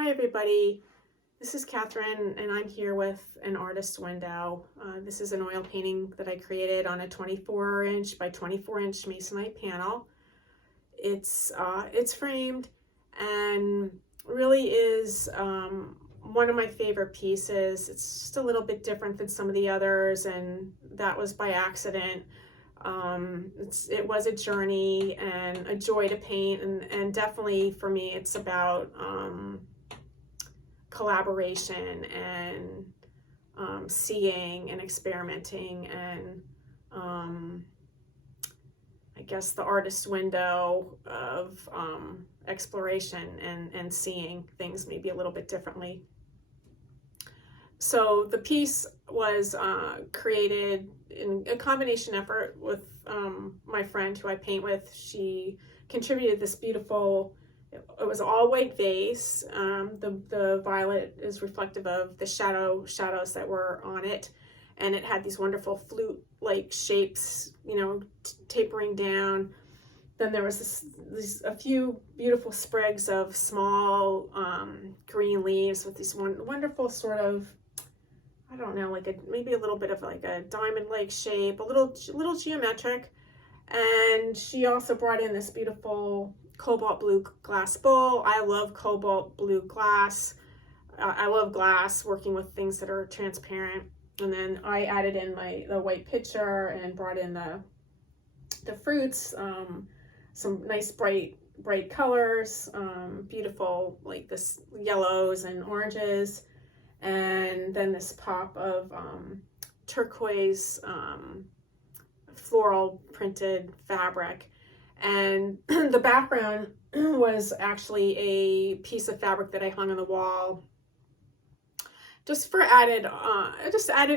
Hi everybody, this is Catherine and I'm here with an artist's window. This is an oil painting that I created on a 24 inch by 24 inch masonite panel. It's framed and really is one of my favorite pieces. It's just a little bit different than some of the others, and that was by accident. It was a journey and a joy to paint, and definitely for me it's about collaboration and seeing and experimenting, and I guess the artist's window of exploration and seeing things maybe a little bit differently. So the piece was created in a combination effort with my friend who I paint with. She contributed this beautiful, it was all white vase. The violet is reflective of the shadows that were on it, and it had these wonderful flute-like shapes, tapering down. Then there was a few beautiful sprigs of small green leaves with this wonderful sort of, I don't know, maybe a little bit of like a diamond-like shape, a little geometric. And she also brought in this beautiful cobalt blue glass bowl. I love cobalt blue glass. I love glass, working with things that are transparent. And then I added in the white pitcher and brought in the fruits, some nice bright colors, beautiful like this yellows and oranges, and then this pop of turquoise floral printed fabric. And the background was actually a piece of fabric that I hung on the wall just for added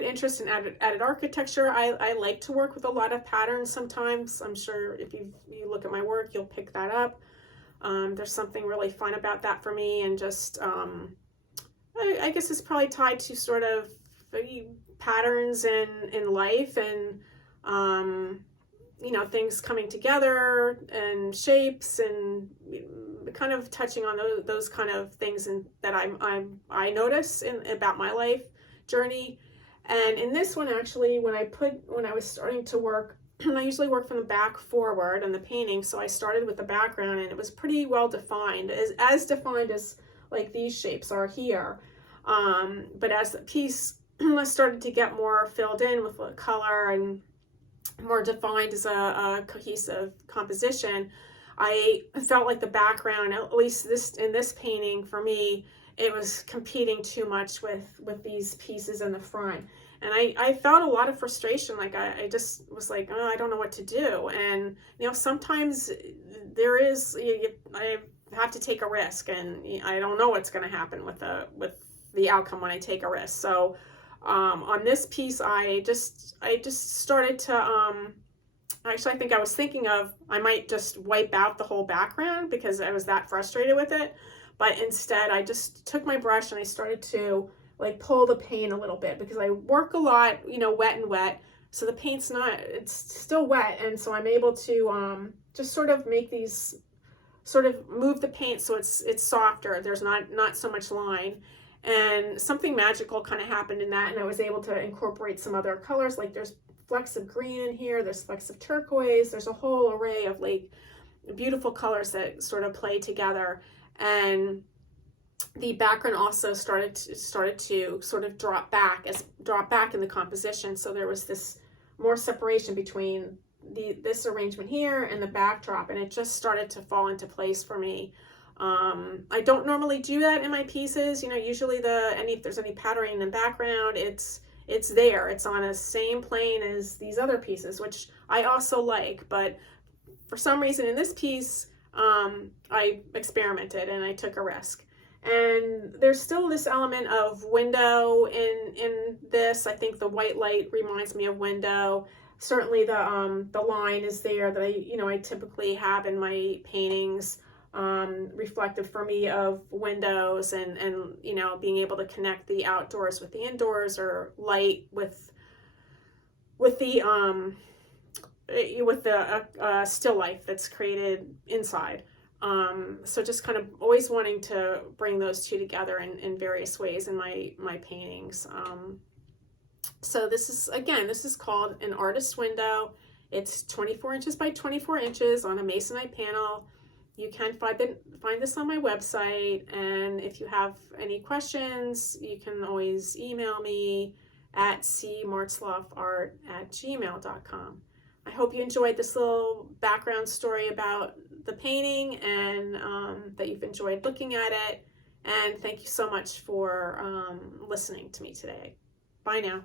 interest and added architecture. I like to work with a lot of patterns sometimes. I'm sure if you look at my work, you'll pick that up. There's something really fun about that for me, and just I guess it's probably tied to sort of patterns in life, and things coming together and shapes, and kind of touching on those kind of things that I notice about my life journey. And in this one, actually, when I was starting to work, I usually work from the back forward in the painting, so I started with the background, and it was pretty well defined, as defined as like these shapes are here. But as the piece started to get more filled in with color and more defined as a cohesive composition, I felt like the background, at least in this painting for me, it was competing too much with these pieces in the front. And I felt a lot of frustration. Like I just was like, oh, I don't know what to do. And sometimes I have to take a risk, and I don't know what's going to happen with the outcome when I take a risk. So on this piece, I just started to actually, I think I was thinking of, I might just wipe out the whole background because I was that frustrated with it. But instead, I just took my brush and I started to like pull the paint a little bit, because I work a lot, wet. So the paint's it's still wet. And so I'm able to just sort of make these, sort of move the paint so it's softer. There's not so much line. And something magical kind of happened in that. And I was able to incorporate some other colors. Like there's flecks of green in here, there's flecks of turquoise, there's a whole array of like beautiful colors that sort of play together. And the background also started to sort of drop back in the composition. So there was this more separation between this arrangement here and the backdrop, and it just started to fall into place for me. I don't normally do that in my pieces. Usually if there's any patterning in the background, it's there. It's on a same plane as these other pieces, which I also like. But for some reason in this piece, I experimented and I took a risk. And there's still this element of window in this. I think the white light reminds me of window. Certainly the line is there that I typically have in my paintings, reflective for me of windows, and being able to connect the outdoors with the indoors, or light with the still life that's created inside. So just kind of always wanting to bring those two together in various ways in my paintings. So this is called an artist window. It's 24 inches by 24 inches on a masonite panel. You can find this on my website, and if you have any questions, you can always email me at cmartzloffart@gmail.com. I hope you enjoyed this little background story about the painting, and that you've enjoyed looking at it. And thank you so much for listening to me today. Bye now.